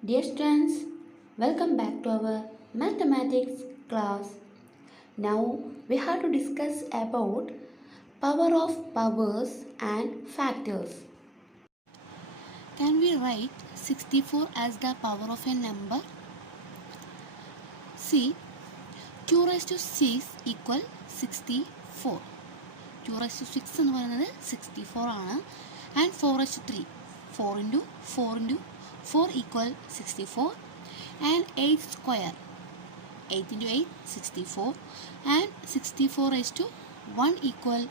Dear students, welcome back to our mathematics class. Now we have to discuss about power of powers and factors. Can we write 64 as the power of a number? See, 2 raised to 6 equal 64. 2 raised to 6 എന്ന് പറയുന്നത് 64 ആണ്. And 4 raised to 3. 4 into 4 into 4 equal 64. And 8 square. 8 into 8, 64. And 64 raised to 1 equal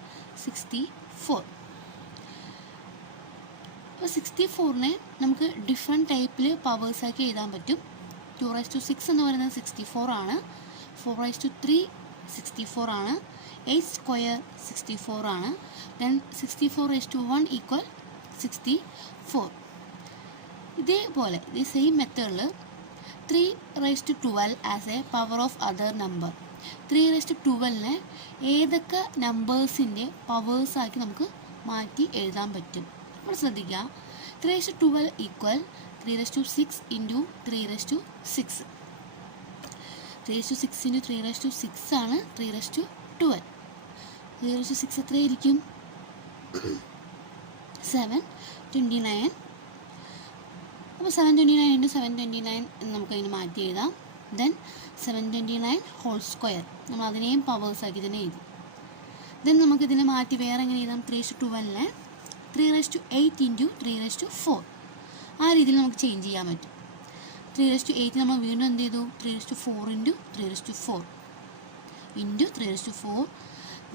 64. അപ്പോൾ 64നെ നമുക്ക് different ടൈപ്പിൽ പവേഴ്സാക്കി എഴുതാൻ പറ്റും. 2 raised to 6 എന്ന് പറയുന്നത് 64 ആണ്. 4 raised to 3 64 ആണ്. 8 സ്ക്വയർ 64 ആണ്. Then 64 raised to 1 equal 64. ഇതേപോലെ ഈ സെയിം മെത്തേഡിൽ 3 raised to 12 as A power of other number. 3 raised to 12നെ ഏതൊക്കെ നമ്പേഴ്സിൻ്റെ പവേഴ്സാക്കി നമുക്ക് മാറ്റി എഴുതാൻ പറ്റും. നമ്മൾ ശ്രദ്ധിക്കുക, 3 raised to 12 equal 3 raised to 6 into 3 raised to 6. 3 raised to 6 into 3 raised to 6 ആണ് 3 raised to 12. 3 raised to 6 എത്രയായിരിക്കും? 729. അപ്പോൾ 729 ഇൻറ്റു 729 എന്ന് നമുക്കതിന് മാറ്റി എഴുതാം. ദെൻ 729 ഹോൾ സ്ക്വയർ, നമ്മൾ അതിനെയും പവേഴ്സാക്കി തന്നെ എഴുതി. ദെൻ നമുക്കിതിനെ മാറ്റി വേറെ എങ്ങനെ എഴുതാം? 3 raised to 12നെ 3 raised to 8 into 3 raised to 4. ആ രീതിയിൽ നമുക്ക് ചേഞ്ച് ചെയ്യാൻ പറ്റും. 3 raised to 8 നമ്മൾ വീണ്ടും എന്ത് ചെയ്തു? 3 raised to 4 into 3 raised to 4 into 3 raised to 4.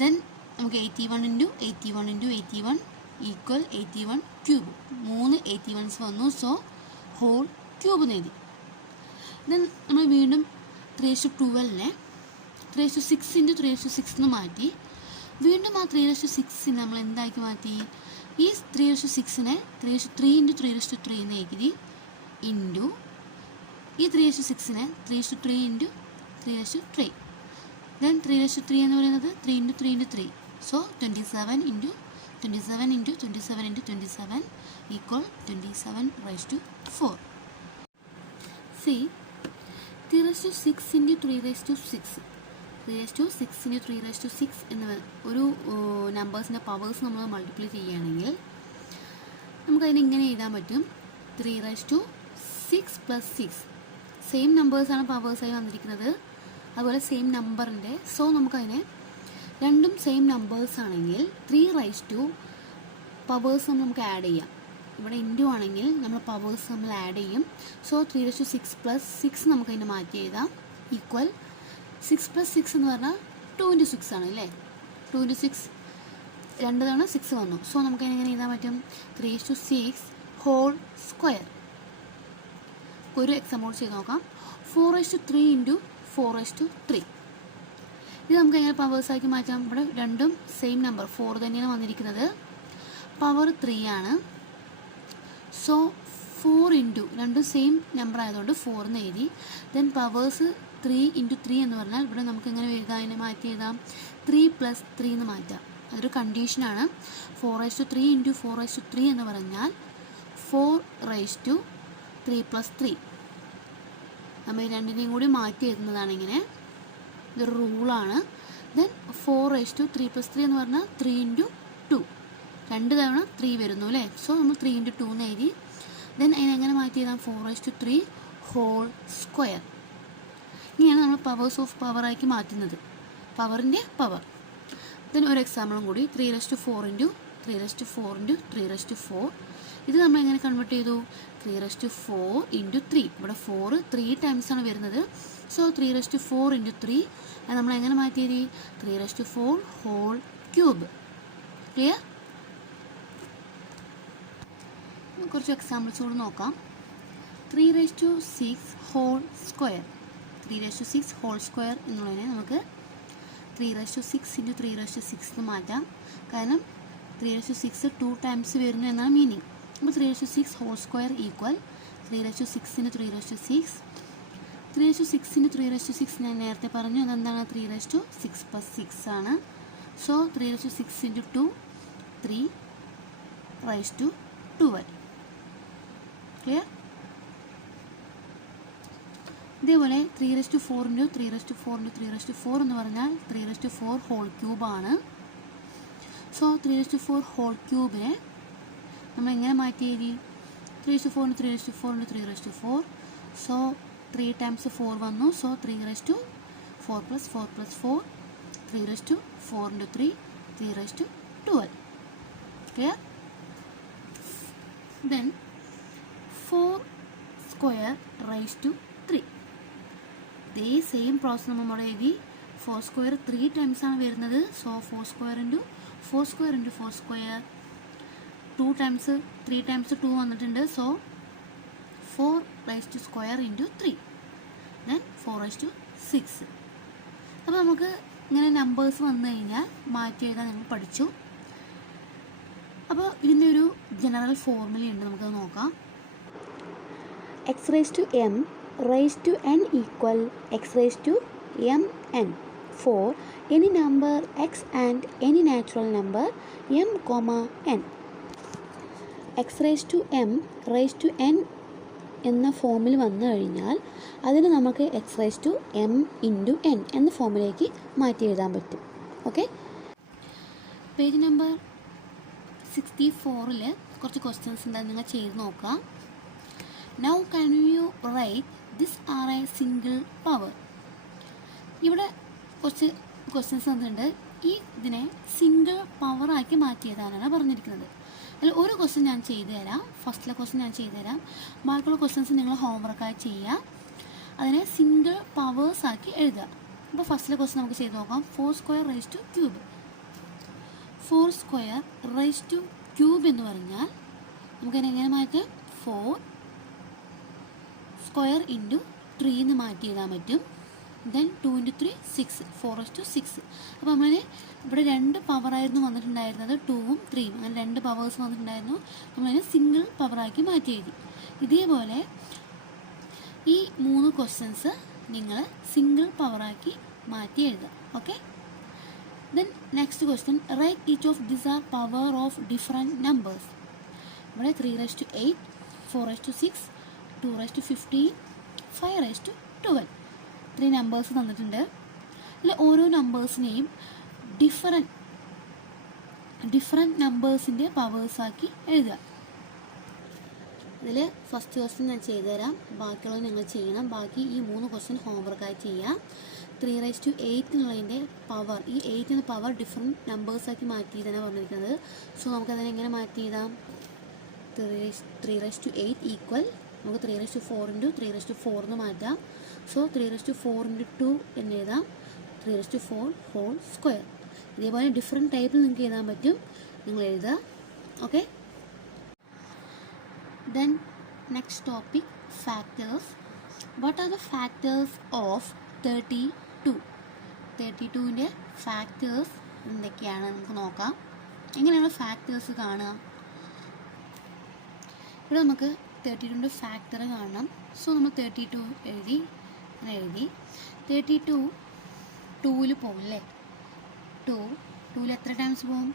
Then നമുക്ക് 81 into 81 into 81 equal 81 cube. 3 81s വന്നു. സോ ഹോൾ ക്യൂബ് എന്ന് എഴുതി. ദെൻ നമ്മൾ വീണ്ടും 3 raised to 12നെ 3 raised to 6 into 3 raised to 6 എന്ന് മാറ്റി. വീണ്ടും ആ 3 raised to 6നെ നമ്മൾ എന്താക്കി മാറ്റി? ഈ 3 raised to 6നെ 3 raised to 3 into 3 raised to 3 എന്ന് എഴുതി. ഇൻറ്റു ഈ 3 raised to 6നെ 3 raised to 3 into 3 raised to 3. Then 3 raised to 3 എന്ന് പറയുന്നത് 3 into 3 into 3. So 27 into 27 into 27 into 27 equal 27 raised to 4. C 3 raised to 6 into 3 raised to 6. 3 raised to 6 into 3 raised to 6 എന്ന ഒരു നമ്പേഴ്സിൻ്റെ powers നമ്മൾ multiply ചെയ്യുകയാണെങ്കിൽ നമുക്കതിന് ഇങ്ങനെ എഴുതാൻ പറ്റും. 3 raised to 6 plus 6. സെയിം നമ്പേഴ്സാണ് പവേഴ്സായി വന്നിരിക്കുന്നത്, അതുപോലെ സെയിം നമ്പറിൻ്റെ. സോ നമുക്കതിനെ രണ്ടും സെയിം നമ്പേഴ്സ് ആണെങ്കിൽ 3 raised to പവേഴ്സ് നമുക്ക് ആഡ് ചെയ്യാം. ഇവിടെ ഇൻറ്റു ആണെങ്കിൽ നമ്മൾ പവേഴ്സ് നമ്മൾ ആഡ് ചെയ്യും. സോ 3 raised to 6 plus 6 നമുക്കതിനെ മാറ്റി എഴുതാം. ഈക്വൽ 6 plus 6 എന്ന് പറഞ്ഞാൽ 2 into 6 ആണ് അല്ലേ? 2 into 6 രണ്ട് തവണ 6 വന്നു. സോ നമുക്ക് എങ്ങനെ എഴുതാൻ പറ്റും? 3 raised to 6 ഹോൾ സ്ക്വയർ. ഒരു എക്സാമ്പിൾ ചെയ്ത് നോക്കാം. 4 raised to 3 into 4 raised to 3. ഇത് നമുക്ക് എങ്ങനെ പവേഴ്സാക്കി മാറ്റാം? ഇവിടെ രണ്ടും സെയിം നമ്പർ 4 തന്നെയാണ് വന്നിരിക്കുന്നത്. പവർ 3 ആണ്. സോ 4 ഇൻറ്റു രണ്ടും സെയിം നമ്പർ ആയതുകൊണ്ട് 4 എന്ന് എഴുതി. ദെൻ പവേഴ്സ് 3 ഇൻറ്റു 3 എന്ന് പറഞ്ഞാൽ ഇവിടെ നമുക്ക് എങ്ങനെ എഴുതാം? അതിനെ മാറ്റി എഴുതാം. 3 plus 3 എന്ന് മാറ്റാം. അതൊരു കണ്ടീഷനാണ്. 4 raised to 3 into 4 raised to 3 എന്ന് പറഞ്ഞാൽ 4 raised to 3 plus 3. നമ്മൾ രണ്ടിനെയും കൂടി മാറ്റി എഴുതുന്നതാണ് ഇങ്ങനെ. ഇതൊരു റൂളാണ്. ദെൻ 4 raised to 3 plus 3 എന്ന് പറഞ്ഞാൽ 3 ഇൻറ്റു 2. രണ്ട് തവണ 3 വരുന്നു അല്ലേ? സോ നമ്മൾ 3 ഇൻറ്റു 2 എന്ന് എഴുതി. ദെൻ അതിനെങ്ങനെ മാറ്റി എഴുതാം? 4 raised to 3 ഹോൾ സ്ക്വയർ. ഇങ്ങനെയാണ് നമ്മൾ പവേഴ്സ് ഓഫ് പവറാക്കി മാറ്റുന്നത്, പവറിൻ്റെ പവർ. ദെൻ ഒരു എക്സാമ്പിളും കൂടി. 3 raised to 4 into 3 raised to 4 into 3 raised to 4. ഇത് നമ്മൾ എങ്ങനെ കൺവേർട്ട് ചെയ്തു? 3 raised to 4 ഇൻറ്റു 3. ഇവിടെ 4 3 ടൈംസ് ആണ് വരുന്നത്. സോ 3 raised to 4 ഇൻറ്റു 3 അത് നമ്മൾ എങ്ങനെ മാറ്റിയത്? 3 raised to 4 whole cube. Clear? കുറച്ച് എക്സാമ്പിൾസ് കൂടി നോക്കാം. 3 raised to 6 whole square. 3 raised to 6 whole square എന്നുള്ളതിനെ നമുക്ക് 3 raised to 6 into 3 raised to 6 എന്ന് മാറ്റാം. കാരണം 3 raised to 6 2 ടൈംസ് വരുന്നു എന്നാണ് മീനിങ്. അപ്പോൾ 3 raised to 6 whole square equal 3 raised to 6 into 3 raised to 6. 3 raised to 6 into 3 raised to 6 ഞാൻ നേരത്തെ പറഞ്ഞു. അതെന്താണ്? 3 raised to 6 plus 6 ആണ്. So 3 raised to 6 into 2 3 raised to 12. Clear? ഇതേപോലെ 3/4 ഇൻറ്റു 3/4 ഇൻറ്റു 3/4 എന്ന് പറഞ്ഞാൽ 3/4 ഹോൾ ക്യൂബാണ്. സോ 3/4 ഹോൾ ക്യൂബിനെ നമ്മൾ എങ്ങനെ മാറ്റി എഴുതി? 3/4 ഇൻറ്റു 3/4 ഇൻറ്റു 3/4. സോ 3 ടൈംസ് 4 വന്നു. So 3/4 + 4 + 4 3/4 into 3 3/12. Clear? Then 4² raise to 3. ഇതേ സെയിം പ്രോസസ്സ് നമ്മൾ എഴുതി. 4² 3 ടൈംസ് ആണ് വരുന്നത്. So 4² into 4² into 4². 2 times 3 times 2 വന്നിട്ടുണ്ട്. So 4² into 3. ദെൻ 4/6. അപ്പോൾ നമുക്ക് ഇങ്ങനെ നമ്പേഴ്സ് വന്നു കഴിഞ്ഞാൽ മാറ്റി എഴുതാൻ നമ്മൾ പഠിച്ചു. അപ്പോൾ ഇതിൻ്റെ ഒരു ജനറൽ ഫോർമുലയുണ്ട്, നമുക്കത് നോക്കാം. x raised to m raised to n equal x raised to mn for any number x and any natural number m, n. x raised to m raised to n എന്ന ഫോമിൽ വന്നു കഴിഞ്ഞാൽ അതിന് നമുക്ക് x raised to m into n എന്ന ഫോമിലേക്ക് മാറ്റി എഴുതാൻ പറ്റും. ഓക്കെ, പേജ് നമ്പർ 64 കുറച്ച് ക്വസ്റ്റ്യൻസ് ഉണ്ട്, നിങ്ങൾ ചെയ്ത് നോക്കുക. Now can you write this are a single power? ഇവിടെ കുറച്ച് ക്വസ്റ്റ്യൻസ് തന്നിട്ടുണ്ട്. ഈ ഇതിനെ സിംഗിൾ പവറാക്കി മാറ്റിയതാനാണ് പറഞ്ഞിരിക്കുന്നത്. അതിൽ ഒരു ക്വസ്റ്റ്യൻ ഞാൻ ചെയ്തു തരാം. ഫസ്റ്റിലെ ക്വസ്റ്റ്യൻ ഞാൻ ചെയ്തു തരാം. ബാക്കിയുള്ള ക്വസ്റ്റ്യൻസ് നിങ്ങൾ ഹോംവർക്കായി ചെയ്യുക. അതിനെ സിംഗിൾ പവേഴ്സാക്കി എഴുതുക. അപ്പോൾ ഫസ്റ്റിലെ ക്വസ്റ്റ്യൻ നമുക്ക് ചെയ്ത് നോക്കാം. 4² raise two cube. 4² raise two cube എന്ന് പറഞ്ഞാൽ നമുക്കതിനെ എങ്ങനെ മാറ്റാം? 4² ഇൻറ്റു 3 എന്ന് മാറ്റി എഴുതാൻ പറ്റും. Then 2 into 3 6 4/6. അപ്പോൾ നമ്മൾ ഇവിടെ 2 പവറായിരുന്നു വന്നിട്ടുണ്ടായിരുന്നത്, 2ഉം 3ഉം. അങ്ങനെ 2 പവേഴ്സ് വന്നിട്ടുണ്ടായിരുന്നു. നമ്മളതിനെ സിംഗിൾ പവറാക്കി മാറ്റി എഴുതി. ഇതേപോലെ ഈ 3 ക്വസ്റ്റ്യൻസ് നിങ്ങൾ സിംഗിൾ പവറാക്കി മാറ്റി എഴുതുക. Okay, then next question, write each of this are power of different numbers. ഇവിടെ 3/8 4/6 2/15 5/12. 3 നമ്പേഴ്സ് തന്നിട്ടുണ്ട്. ഇതിൽ ഓരോ നമ്പേഴ്സിനെയും ഡിഫറെൻറ്റ് നമ്പേഴ്സിൻ്റെ പവേഴ്സാക്കി എഴുതുക. ഇതിൽ ഫസ്റ്റ് ക്വസ്റ്റ്യൻ ഞാൻ ചെയ്തു തരാം, ബാക്കിയുള്ളത് നിങ്ങൾ ചെയ്യണം. ബാക്കി ഈ 3 ക്വസ്റ്റ്യൻ ഹോംവർക്കായി ചെയ്യാം. 3/8 എന്നുള്ളതിൻ്റെ പവർ, ഈ 8 പവർ ഡിഫറെൻറ്റ് നമ്പേഴ്സാക്കി മാറ്റി തന്നെ പറഞ്ഞിരിക്കുന്നത്. സോ നമുക്കതിനെ എങ്ങനെ മാറ്റി എഴുതാം? 3/8 ഈക്വൽ നമുക്ക് 3/4 ഇൻറ്റു 3/4 എന്ന് മാറ്റാം. സോ 3/4 ഇൻറ്റു 2 എന്ന് എഴുതാം. 3/4 ഹോൾ സ്ക്വയർ. ഇതേപോലെ ഡിഫറെൻറ്റ് ടൈപ്പിൽ നിങ്ങൾക്ക് എഴുതാൻ പറ്റും, നിങ്ങൾ എഴുതുക. Okay, then next topic, factors. What are the factors of 32? 32ൻ്റെ ഫാക്ടേഴ്സ് എന്തൊക്കെയാണ് നമുക്ക് നോക്കാം. എങ്ങനെയാണ് ഫാക്ടേഴ്സ് കാണുക? ഇവിടെ നമുക്ക് 32ൻ്റെ ഫാക്ടർ കാണണം. സോ നമ്മൾ 32 എഴുതി. 32 2ൽ പോകും അല്ലേ? 2ൽ എത്ര ടൈംസ് പോകും?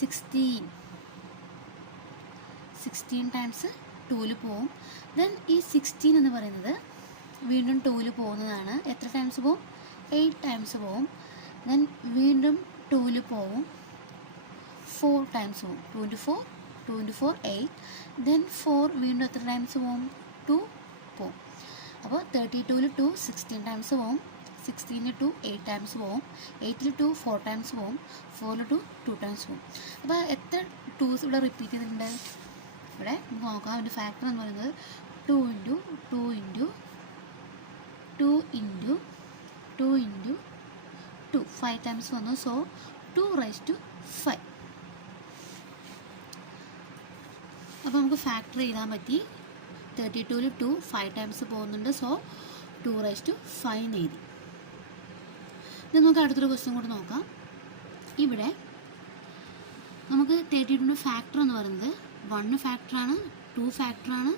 16 ടൈംസ് 2ൽ പോകും. ദെൻ ഈ 16 എന്ന് പറയുന്നത് വീണ്ടും 2ൽ പോകുന്നതാണ്. എത്ര ടൈംസ് പോകും? 8 ടൈംസ് പോകും. ദെൻ വീണ്ടും 2ൽ പോകും, 4 ടൈംസ് പോകും. 2 ഇൻറ്റു 4 8. ദെൻ 4 വീണ്ടും എത്ര ടൈംസ് പോകും? 2 പോകും. അപ്പോൾ 32ൽ 2 16 ടൈംസ് പോകും. 16ൽ 2 8 ടൈംസ് പോകും. 8ൽ 2 4 ടൈംസ് പോകും. 4ൽ 2 2 ടൈംസ് പോകും. അപ്പോൾ എത്ര 2s ഇവിടെ റിപ്പീറ്റ് ചെയ്തിട്ടുണ്ട്? ഇവിടെ നമുക്ക് നോക്കാം. അതിൻ്റെ ഫാക്ടർ എന്ന് പറയുന്നത് 2 into 2 into 2 into 2 into 2 5 times വന്നു. സോ 2/5. അപ്പോൾ നമുക്ക് ഫാക്ടർ എഴുതാൻ പറ്റി. 32ൽ 2 5 ടൈംസ് പോകുന്നുണ്ട്. സോ 2/5 എന്ന് എഴുതി. ഇത് നമുക്ക് അടുത്തൊരു ക്വസ്റ്റ്യൻ കൂടി നോക്കാം. ഇവിടെ നമുക്ക് 32ൻ്റെ ഫാക്ടർ എന്ന് പറയുന്നത് 1 ഫാക്ടറാണ്, 2 ഫാക്ടറാണ്,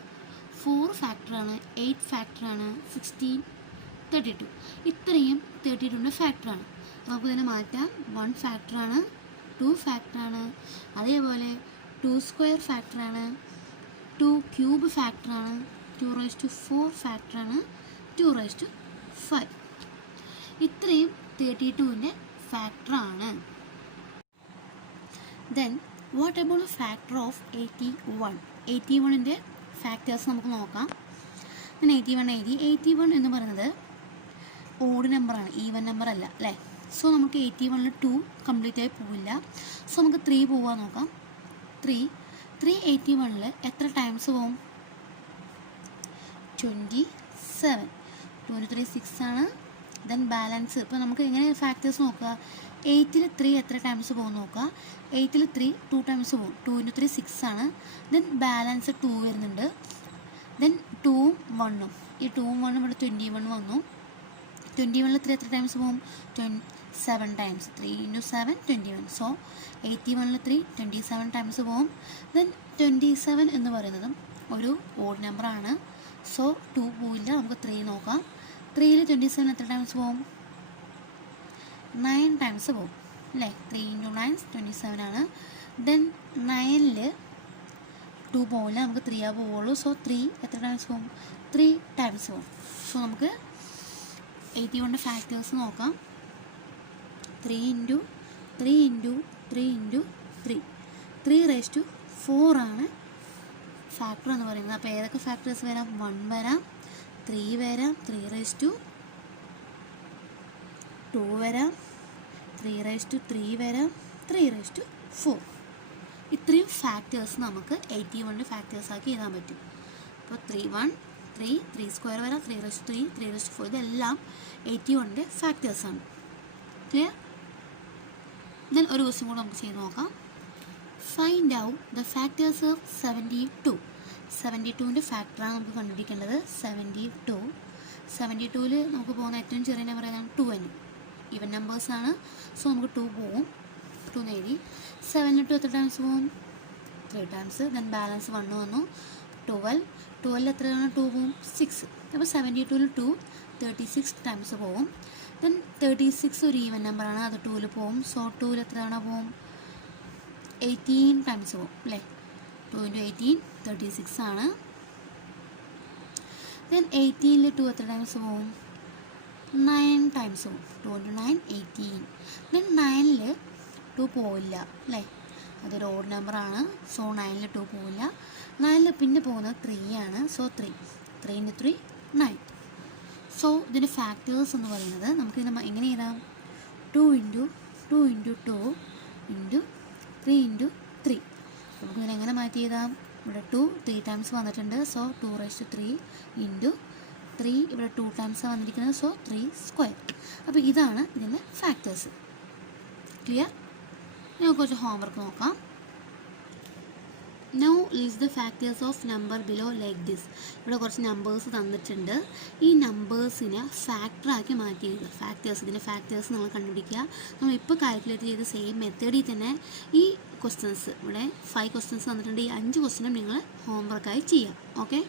4 ഫാക്ടറാണ്, 8 ഫാക്ടറാണ്, 16 32. ഇത്രയും 32ൻ്റെ ഫാക്ടറാണ്. നമുക്ക് ഇതിനെ മാറ്റാം. 1 ഫാക്ടറാണ്, 2 ഫാക്ടറാണ്, അതേപോലെ 2² ഫാക്ടറാണ്, 2³ ഫാക്ടറാണ്, 2/4 ഫാക്ടറാണ്, 2^5. ഇത്രയും 32ൻ്റെ ഫാക്ടറാണ്. Then what about factor of 81? 81ൻ്റെ ഫാക്ടേഴ്സ് നമുക്ക് നോക്കാം. ഞാൻ 81 എഴുതി. 81 എന്ന് പറയുന്നത് ഓഡ് നമ്പറാണ്, ഈവൻ നമ്പർ അല്ല അല്ലേ. സോ നമുക്ക് 81ൽ 2 കംപ്ലീറ്റ് ആയി പോവില്ല. സോ നമുക്ക് 3 പോവാൻ നോക്കാം. 3 81ൽ എത്ര ടൈംസ് പോവും? 27. 2 × 3 6 ആണ്. ദെൻ ബാലൻസ് ഇപ്പോൾ നമുക്ക് എങ്ങനെ ഫാക്ടേഴ്സ് നോക്കുക? 8ൽ 3 എത്ര ടൈംസ് പോകും നോക്കുക. 8ൽ 3 2 ടൈംസ് പോകും. 2 × 3 6 ആണ്. ദെൻ ബാലൻസ് 2 വരുന്നുണ്ട്. ദെൻ 2ഉം 1ഉം, ഈ 2ഉം 1ഉം ഇവിടെ 21 വന്നു. 21ൽ 3 എത്ര ടൈംസ് പോകും? 7 ടൈംസ്. 3 × 7 21. സോ 81ൽ 3 27 ടൈംസ് പോകും. ദെൻ 27 എന്ന് പറയുന്നതും ഒരു ഓഡ് നമ്പറാണ്. സോ 2 പോയില്ല. നമുക്ക് 3 നോക്കാം. 3ൽ 27 എത്ര ടൈംസ് പോകും? 9 ടൈംസ് പോകും അല്ലേ. 3 × 9 27 ആണ്. ദെൻ 9ൽ 2 പോവില്ല, നമുക്ക് 3 പോവുള്ളൂ. സോ 3 എത്ര ടൈംസ് പോകും? 3 ടൈംസ് പോകും. സോ നമുക്ക് 81ൻ്റെ ഫാക്ടേഴ്സ് നോക്കാം. 3 × 3 × 3 × 3 3^4 ആണ് ഫാക്ടർ എന്ന് പറയുന്നത്. അപ്പോൾ ഏതൊക്കെ ഫാക്ടേഴ്സ് വരാം? 1 വരാം, 3 വരാം, 3^2 വരാം, 3^3 വരാം, 3^4. ഇത്രയും ഫാക്ടേഴ്സ് നമുക്ക് 81ൻ്റെ ഫാക്ടേഴ്സ് ആക്കി എഴുതാൻ പറ്റും. അപ്പോൾ 3 3² വരാം, 3^3, 3^4 ഇതെല്ലാം 81ൻ്റെ ഫാക്ടേഴ്സാണ്. ക്ലിയർ? ദെൻ ഒരു ക്വസ്റ്റ്യൻ കൂടെ നമുക്ക് ചെയ്ത് നോക്കാം. Find out the factors of 72. 72ൻ്റെ ഫാക്ടറാണ് നമുക്ക് കണ്ടുപിടിക്കേണ്ടത്. 72ൽ നമുക്ക് പോകുന്ന ഏറ്റവും ചെറിയ നമ്പർ ഏതാണ്? 2n. ഈവൻ നമ്പേഴ്സാണ്. സോ നമുക്ക് 2 പോവും. 2 എഴുതി. 7ൽ 2 എത്ര ടൈംസ് പോവും? 3 ടൈംസ്. ദെൻ ബാലൻസ് 1 വന്നു. 12ൽ എത്രയാണ്? 2 പോവും. 6. അപ്പോൾ 72ൽ 2 36 ടൈംസ് പോവും. ദെൻ 36 ഒരു ഈവൻ നമ്പറാണ്, അത് 2ൽ പോവും. സോ 2ൽ എത്ര തവണ പോവും? 18 ടൈംസ് പോവും അല്ലേ. 2 × 18 36 ആണ്. ദെൻ 18ൽ 2 എത്ര ടൈംസ് പോവും? 9 ടൈംസ് പോവും. 2 × 9 18. ദെൻ 9ൽ 2 പോവില്ല അല്ലേ, അതൊരു ഓഡ് നമ്പറാണ്. സോ 9ൽ 2 പോവില്ല. 9ൽ പിന്നെ പോകുന്നത് 3 ആണ്. സോ 3 × 3 9. സോ ഇതിൻ്റെ ഫാക്ടേഴ്സ് എന്ന് പറയുന്നത് നമുക്കിതിനെ എങ്ങനെ എഴുതാം? 2 × 2 × 2 × 3 × 3. നമുക്കിതിനെ എങ്ങനെ മാറ്റി എഴുതാം? ഇവിടെ 2 3 ടൈംസ് വന്നിട്ടുണ്ട്. സോ 2^3 × 3 ഇവിടെ 2 ടൈംസാണ് വന്നിരിക്കുന്നത്. സോ 3². അപ്പോൾ ഇതാണ് ഇതിൻ്റെ ഫാക്ടേഴ്സ്. ക്ലിയർ? നമുക്ക് കുറച്ച് ഹോംവർക്ക് നോക്കാം. Now list the factors of number below like this. ഇവിടെ കുറച്ച് നമ്പേഴ്സ് തന്നിട്ടുണ്ട്. ഈ നമ്പേഴ്സിനെ ഫാക്ടറാക്കി മാറ്റി എഴുതുക. ഇതിൻ്റെ ഫാക്ടേഴ്സ് നമ്മൾ കണ്ടുപിടിക്കുക. നമ്മളിപ്പോൾ കാൽക്കുലേറ്റ് ചെയ്ത സെയിം മെത്തേഡിൽ തന്നെ ഈ ക്വസ്റ്റ്യൻസ്, ഇവിടെ 5 ക്വസ്റ്റ്യൻസ് തന്നിട്ടുണ്ട്. ഈ 5 ക്വസ്റ്റ്യനും നിങ്ങൾ ഹോംവർക്കായി ചെയ്യാം. ഓക്കെ.